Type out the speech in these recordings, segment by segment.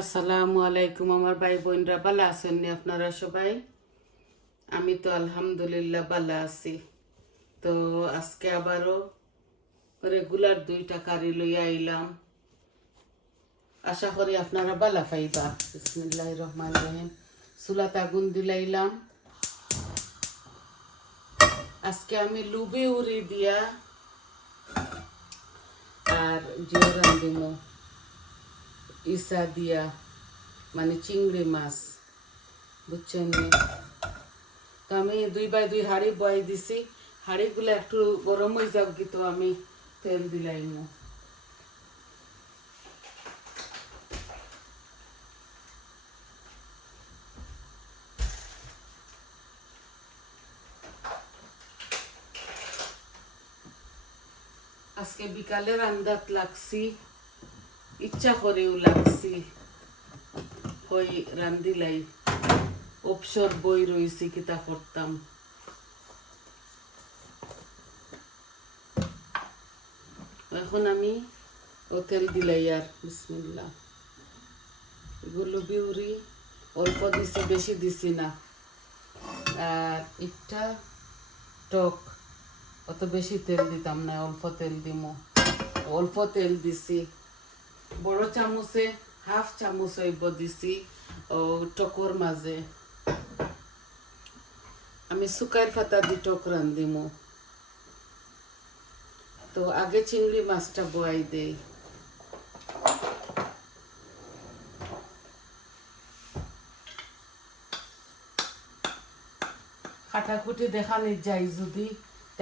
আসসালামু আলাইকুম আমার ভাই বোনরা, ভালো আছেন নি আপনারা সবাই? আমি তো আলহামদুলিল্লাহ ভালো আছি। তো আজকে আবারও রেগুলার দুইটা কারি লইয়া আইলাম। আশা করি আপনারা ভালো পাইবা। বিসমিল্লাহ রহমান রহিম। চুলাত আগুন দিলাইলাম। আজকে আমি লুবি উড়ি দিয়া আর জিও রান্দিমো ইসা দিয়া মানে চিংড়ি মাছ বুঝছেন? তো আমি দুই বাই দুই হাঁড়ি বয় দিছি হাঁড়িগুলো একটু গরম হয়ে যাক তো আমি তেল দিলাইমু আজকে বিকালে রান্দাত লাগছি ইচ্ছা করেও লাগছি হই রান্দিলাই অবসর বই রইছি কিতা করতাম। এখন আমি ও তেল দিলাই আর বিসমিল্লা এগুলো বিউরি অল্প দিছি, বেশি দিছি না। আর একটা টক, অত বেশি তেল দিতাম না, অল্প তেল দিমো। অল্প তেল দিছি। বড় চামচে হাফ চামচ হইব দিছি টকর মাঝে আমি শুকার ফাতা দি টক রান্ধিমু তো আগে চিংড়ি মাছটা বয়াই দেই কাটাকুটি দেখানি যাই যদি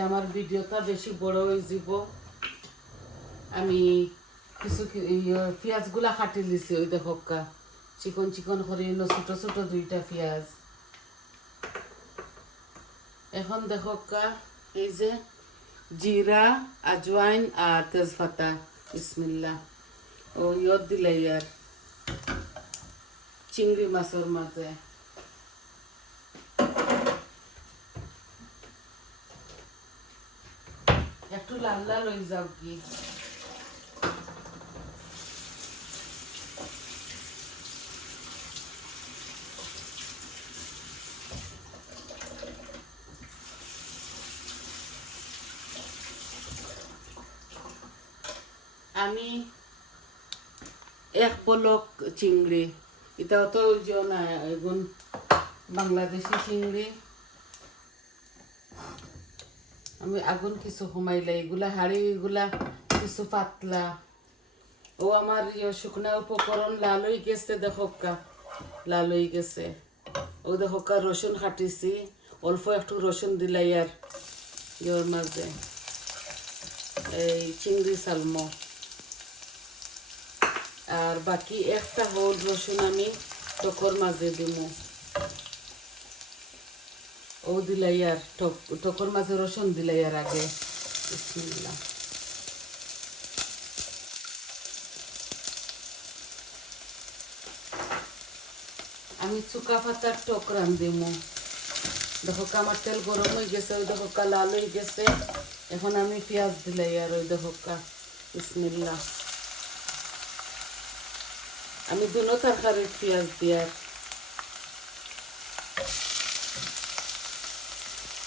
আমার ভিডিওটা বেশি বড় হয়ে যাব আমি কিছু পেঁয়াজগুলা কাটি লিছি, ওই দেখো কা, চিকন চিকন করে এলো ছোট ছোট দুইটা পেঁয়াজ। এখন দেখো কা, এই যে জিরা, আজওয়াইন আর তেজপাতা বিসমিল্লা ও, ইয়ত দিলে ইয়ার, চিংড়ি মাছের মাঝে। একটু লাল লাল হয়ে যাও কি। আমি এক পলক চিংড়ি। এটাও তো না, এগুন বাংলাদেশি চিংড়ি। আমি আগুন কিছু কমাইলে এগুলা হাড়ি, এগুলা কিছু পাতলা। ও আমার ইয়ে শুকনা উপকরণ লাল হয়ে গেছে দেখোকা লাল হয়ে গেছে। ও দেখোকা রসুন কাটিছি অল্প একটু রসুন দিলাই আর ইয়ের মাঝে। এই চিংড়ি সালমো। আর বাকি একটা হোল রসুন আমি টকর মাঝে দিমু। ও দিলাই আর টকর মাঝে রসুন দিলাই আর আগে। আমি চুকা পাতার টক রান্ধিমু দেখো কা আমার তেল গরম হয়ে গেছে, ওই দেখো কা লাল হয়ে গেছে। এখন আমি পেঁয়াজ দিলাই আর ওই দেখো কা, বিসমিল্লাহ। আমি দুনো তরকারির পেঁয়াজ দিয়ার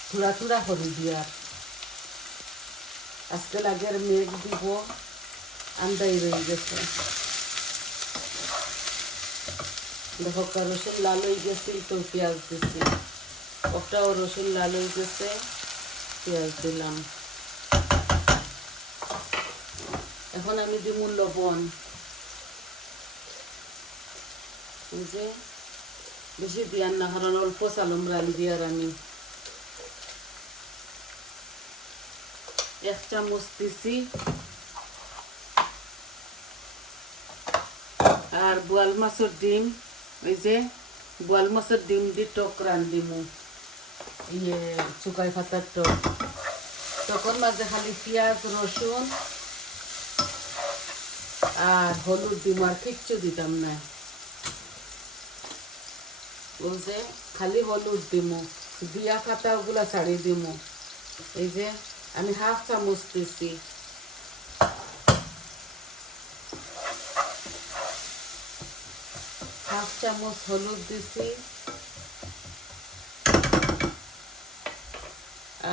থোড়া থোড়া করে দিয়ার আজকে লাগে আর মেঘ দিব আন্দাই রয়ে গেছে। দেখো রসুন লাল হয়ে গেছে তো পেঁয়াজ দিছি। ওটাও রসুন লাল হয়ে গেছে, পেঁয়াজ দিলাম। এখন আমি দিব লবণ এই যে বেশি দিয়ার না কারণ অল্প চালম রাল দিয়ার আমি। এক চামচ দিছি আর বোয়াল মাছের ডিম, ওই যে বোয়াল মাছের ডিম দি টক রান্ধিমু ইয়ে চুকাই পাতার টক। টকর মাঝে খালি পেঁয়াজ, রসুন আর হলুদ ডিম আর কিচ্ছু দিতাম না। ও যে খালি হলুদ দিমু, দিয়া পাতা ওগুলা ছাড়ি দিমু। এই যে আমি হাফ চামচ দিছি। হাফ চামচ হলুদ দিছি।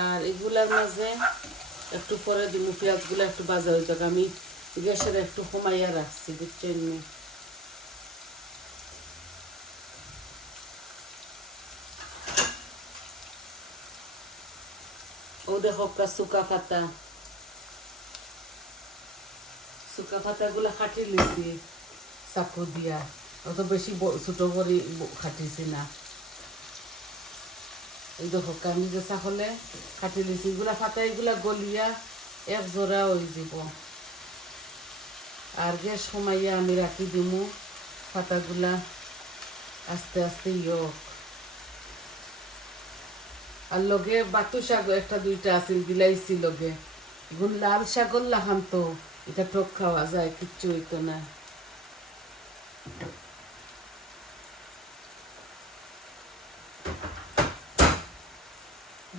আর এগুলার মাঝে একটু পরে দিব পেঁয়াজগুলো একটু বাজা হয়ে যাক। আমি গ্যাসের একটু কমাইয়া রাখছি, বুঝছেন নি? ও দেখো কা শুকা পাতা শুকা পাতাগুলো খাটি লিছি, চাকু দিয়া। অত বেশি ছোট করে খাটিছি না। এই দেখো আমি যে চাকলে খাটি লিছি এগুলা পাতা এগুলা গলিয়া এক জোড়া হয়ে যাব। আর গ্যাস কমাইয়া আমি রাখি দিমু। পাতাগুলা আস্তে আস্তে ইয়ক। আর লগে বাতু শাক একটা দুইটা আছে, বিলাইছি লগে। এখন লাল শাকর লাখান তো, এটা টক খাওয়া যায়, কিচ্ছু হইতো না।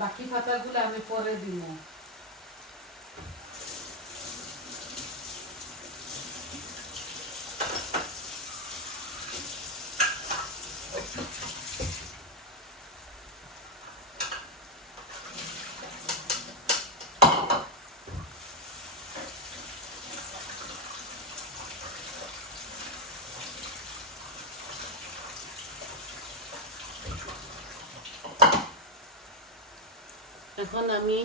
বাকি পাতাগুলো আমি পরে দিব এখন আমি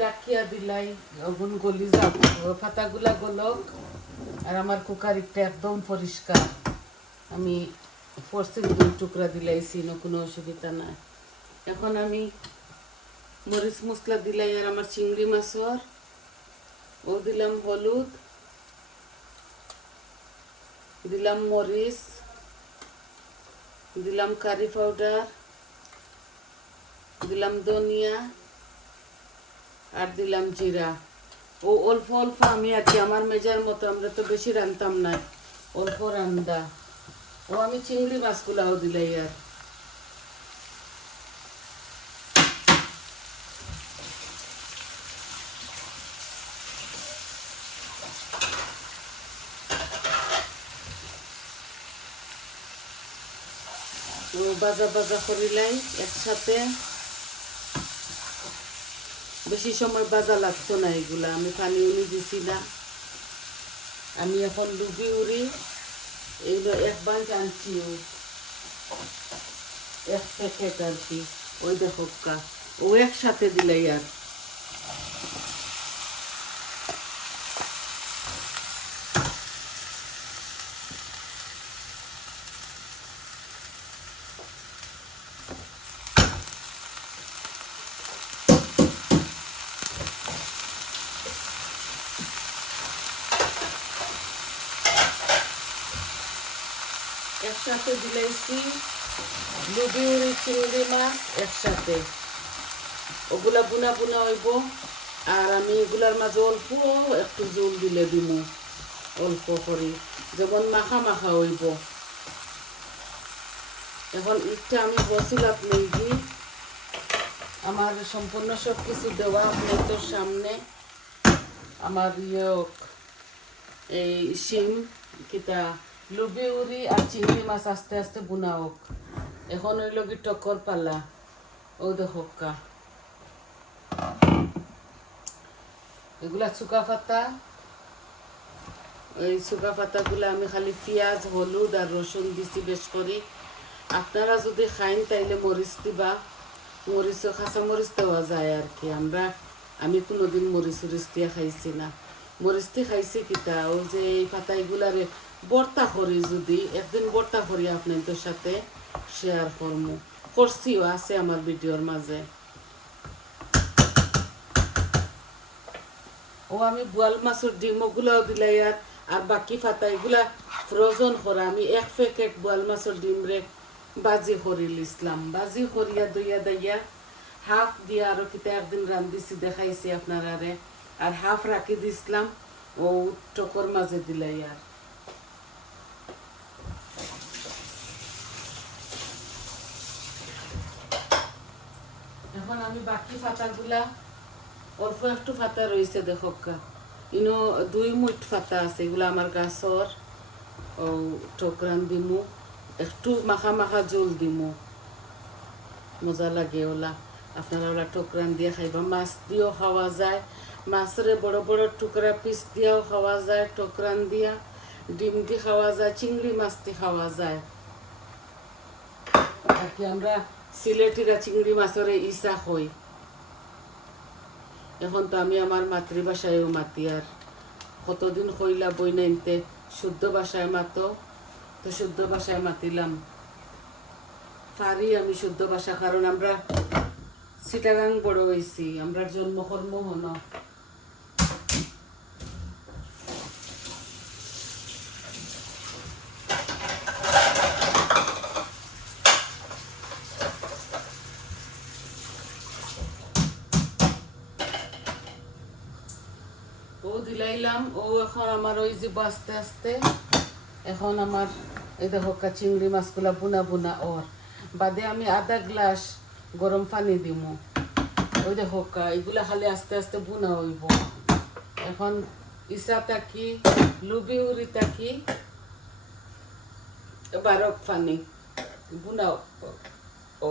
ডাকিয়া দিলাই অগুন গলি যাব। পাতাগুলা গলক আর আমার কুকারিটা একদম পরিষ্কার। আমি ফরসিং দুই টুকরা দিলাইছি, না কোনো অসুবিধা নাই। এখন আমি মরিচ মশলা দিলাই, আর আমার চিংড়ি মাছর। ও দিলাম হলুদ। দিলাম মরিচ। দিলাম কারি পাউডার। দিলাম ধনিয়া আর দিলাম জিরা। ও অল্প অল্প আমি আর কি, আমার মেজার মতো, আমরা তো বেশি রানতাম না। অল্প রান্দা ও আমি চিংড়ি মাছগুলাও দিলাই আর। তো বাজা বাজা করিলাই একসাথে। বেশি সময় বাজা লাগতো না এগুলা। আমি পানি উনি দিছি না আমি এখন ডুবি উড়ি এগুলো এক বাঞ্চ আনছি এক প্যাকেট আনছি। ওই দেখো কা, ও একসাথে দিলাই আর একসাথে দিলাইছি লুবি উড়ি চিংড়ি মাছ একসাথে। ওগুলা বুনা বুনা হইব, আর আমি এগুলার মাঝে অল্প একটু জল দিলে দিমু, অল্প করে। যেমন মাখা মাখা হইব। এখন ইটটা আমি বসিলাম নেই আমার সম্পূর্ণ সব কিছু দেওয়া প্লেটের সামনে। আমার ইয়ে এই সিম কিতা লুবি উড়ি আর চিংড়ি মাছ আস্তে আস্তে বুনা হোক এখন ওই লগি টকর পালা। ও দেখক কা এগুলা চুকা পাতা এই চুকা পাতাগুলো আমি খালি পেঁয়াজ, হলুদ আর রসুন দিছি বেশ করি আপনারা যদি খাইন তাইলে মরিচ দিবা। মরিচ কাঁচা মরিচ দেওয়া যায় আর কি। আমরা, আমি কোনোদিন মরিচ উরিচ দিয়ে খাইছি না। মরিচ দিয়ে খাইছি কিতা? ওই যে এই পাতাইগুলারে বর্তা করি যদি, একদিন বর্তা করি আপনাদের সাথে শেয়ার করব করছিও, আছে আমার ভিডিওর মাঝে। ও আমি বোয়াল মাছের ডিম ওগুলাও দিলাই আর আর বাকি ফাতা এগুলা ফ্রোজন করা। আমি এক প্যাকেট বোয়াল মাছের ডিম রে বাজি করি লিসলাম। বাজি করিয়া দইয়া দইয়া হাফ দিয়া আরও কিতা একদিন রান্ধিছি দেখাইছি আপনারা রে আর হাফ রাখি দিছিলাম, ও টকর মাঝে দিলাই আর। এখন আমি বাকি ফাতাগুলা অল্প একটু ফাতা রয়েছে দেখকা ইনো দুই মুঠ ফাতা আছে, এগুলো আমার গাছর। ও, টোকরান দিমু। একটু মাখা মাখা জল দিমু। মজা লাগে ওলা। আপনারা ওলা টোকরান দিয়ে খাইবা। মাছ দিয়েও খাওয়া যায়। মাছের বড় বড় টুকরা পিস দিয়েও খাওয়া যায়, টোকরান দিয়া। ডিম দিয়ে খাওয়া যায়, চিংড়ি মাছ দিয়ে খাওয়া যায়। আমরা সিলেটিরা চিংড়ি মাছের ইসা হই এখন তো আমি আমার মাতৃভাষায়ও মাতি আর কতদিন হইলা বই নাইনতে শুদ্ধ ভাষায় মাতো, তো শুদ্ধ ভাষায় মাতিলাম। পারি আমি শুদ্ধ ভাষা, কারণ আমরা সিটাগাং বড় হয়েছি আমরা জন্মকর্ম হন ও দিলাইলাম ও এখন আমার ওই যে আস্তে আস্তে, এখন আমার এই দেখো চিংড়ি মাছগুলা বুনা বুনা ওর। বাদে আমি আধা গ্লাস গরম পানি দিমু। ওই দেখো এগুলা খালি আস্তে আস্তে বুনা হইব। এখন ইসা তাকি লুবি উড়ি তাকি বারক পানি বুনা ও।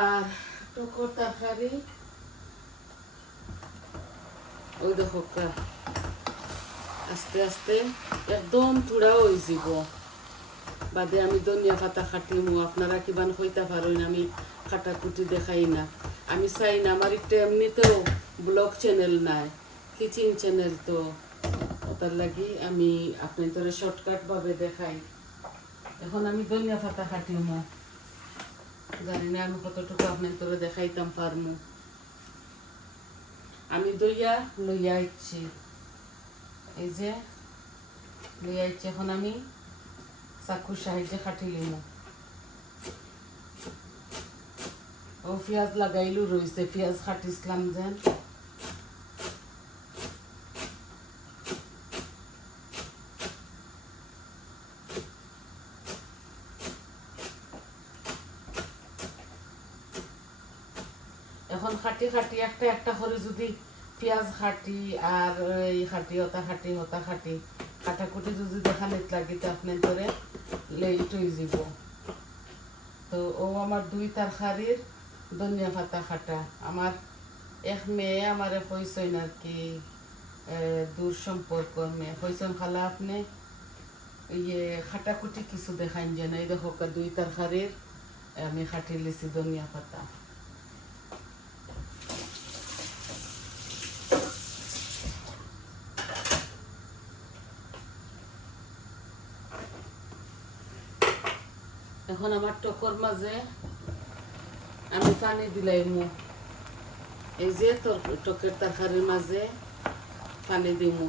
আর টুকর তরকারি ওই দেখো আস্তে আস্তে একদম চূড়া হয়ে যাব। বাদে আমি ধনিয়া পাতা খাটিমু, আপনারা কিবান হইতে পারেন আমি কাটাকুটি দেখাই না। আমি চাই না আমার একটা এমনিতেও ব্লগ চ্যানেল নাই কিচিং চ্যানেল তো। ওটার লাগি আমি আপনি তোরে শর্টকাট ভাবে দেখাই। এখন আমি ধনিয়া পাতা খাটিমু। জানি না, আমি কতটুকু আপনার তোরা দেখাইতাম পারমু। আমি দইয়া লইয়া আইছি এই যে, লইয়া আইছি এখন আমি চাকুর সাহায্যে খাটি লিমু ও পেঁয়াজ লাগাইলু রয়েছে পেঁয়াজ খাটিছিলাম যেন। এখন খাটি একটা একটা করে যদি পেঁয়াজ খাটি আর এই খাটি হতা খাটি হতা খাটি কাটাকুটি যদি দেখানিত লাগি তো আপনার ধরে লেট হয়ে যাব। তো ও আমার দুই তরকারির ধনিয়া পাতা খাটা আমার এক মেয়ে আমার কইসইন আর কি দূর সম্পর্ক মেয়ে কইসন খালা আপনি ইয়ে খাটাকুটি কিছু দেখাইন যে না। এই দেখো দুই তরকারির আমি খাটি লিছি ধনিয়া পাতা। এখন আমার টকর মাঝে আমি পানি দিলাইমু এই যে টকের তরকারির মাঝে পানি দিমু।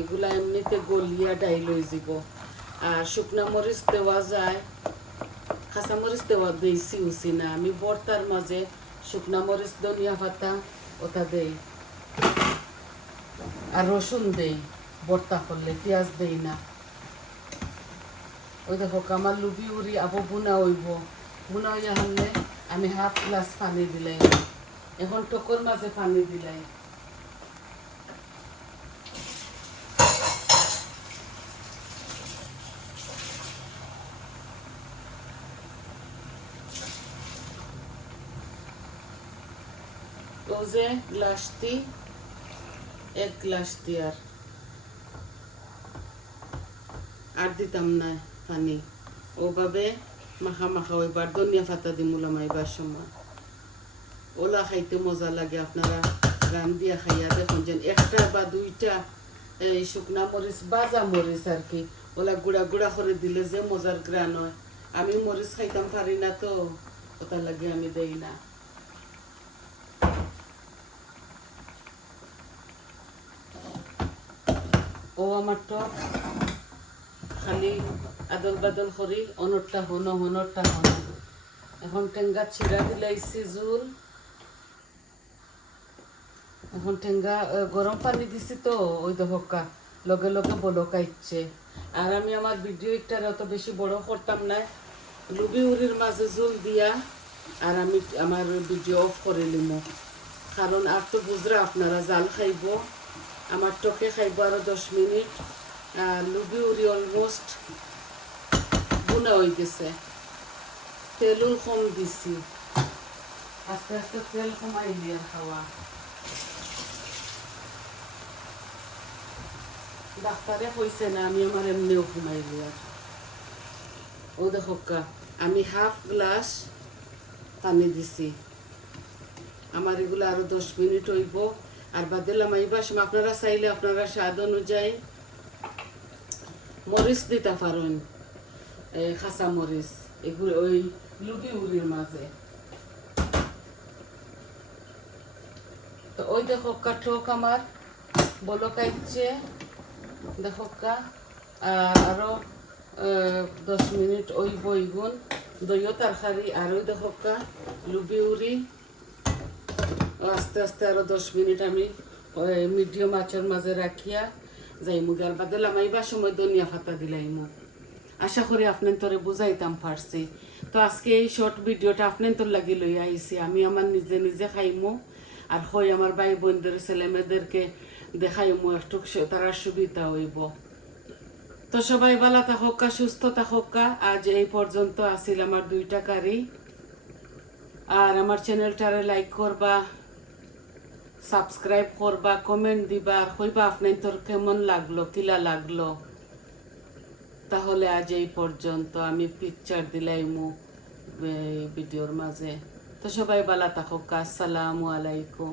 এগুলা এমনিতে গলিয়া ডাইল হয়ে যাব। আর শুকনা মরিচ দেওয়া যায়, কাঁচা মরিচ দেওয়া দিয়েছি উচি না। আমি বর্তার মাঝে শুকনা মরিচ, ধনিয়া পাতা ওটা দেই। আর রসুন দেই, বর্তা করলে, পেঁয়াজ দেই না। ওই দেখো আমার লুবি উড়ি আবো বুনা হইব বুনা হইয়া হলে আমি হাফ গ্লাস পানি দিলাই এখন টকর মাঝে পানি দিলাই যে গ্লাসটি এক গ্লাস দিয়ার আর দিতাম না পানি ওভাবে মাখা মাখা ওইবার ধনিয়া পাতা দিমুলাম এবার সময়। ওলা খাইতে মজা লাগে, আপনারা গান দিয়া খাইয়া দেখুন যেন একটা বা দুইটা, এই শুকনা মরিচ, বাজা মরিচ আর কি, ওলা গুড়া গুড়া করে দিলে যে মজার গ্রান হয়। আমি মরিচ খাইতাম, পারি না তো, ওটার লাগে আমি দেই না। ও আমার টক, খালি আদল বাদল করি অনরটা হন হনরটা হন। এখন টেঙ্গা ছিড়া দিলাইছি জুল। এখন টেঙ্গা গরম পানি দিছি তো, ওই দহকা লগে লগে বলকা ইচ্ছে আর আমি আমার ভিডিও একটার অত বেশি বড় করতাম না। লুবি উড়ির মাঝে জুল দিয়া, আর আমি আমার ভিডিও অফ করে লিমো। কারণ আর তো বুঝরা, আপনারা জাল খাইব। আমার টকে খাইব আরও দশ মিনিট। লুবি উড়ি অলমোস্ট বুনা হয়ে গেছে তেলও কম দিছি। আস্তে আস্তে তেল কমাই দিয়ে খাওয়া। ডাক্তারে কইছে না, আমি আমার এমনিও ঘুমাই আর ও দেখো আমি হাফ গ্লাস পানি দিছি। আমার এগুলো আরও দশ মিনিট হইব। আর বাদেলাম আইবার সময় আপনারা চাইলে আপনারা স্বাদ অনুযায়ী মরিচ দিতে পারেন। এই খাসা মরিচ, এগুলো ওই লুবি উড়ির মাঝে। তো ওই দেখো কাঠক আমার বলকাইছে দেখো কা আর আরও দশ মিনিট ওই বইগুন দইও তরকারি, আর ওই দেখো কা লুবি উড়ি। আস্তে আস্তে আরও দশ মিনিট আমি মিডিয়াম আঁচের মাঝে রাখিয়া যাইমু। গাল বাদলাম আইবার সময় ধনিয়া ফাতা দিলাইমু। আশা করি আপনার তোরে বুঝাইতাম পারছি। তো আজকে এই শর্ট ভিডিওটা আপনার তোর লাগি লই আইছি। আমি আমার নিজে নিজে খাইমো আর হই আমার ভাই বোনদের ছেলে মেয়েদেরকে দেখাইমু একটু তারা সুবিধা হইব। তো সবাই ভালো থাকা, সুস্থ থাকা। আজ এই পর্যন্ত আসিল আমার দুইটা কারি। আর আমার চ্যানেলটারে লাইক করবা সাবস্ক্রাইব করবা কমেন্ট দিবা। আর কইবা আপনার তোর কেমন লাগল, কিলা লাগল। তাহলে আজ এই পর্যন্ত আমি পিকচার দিলাই মো ভিডিওর মাঝে। তো সবাই বালা থাকুক। আসসালামু আলাইকুম।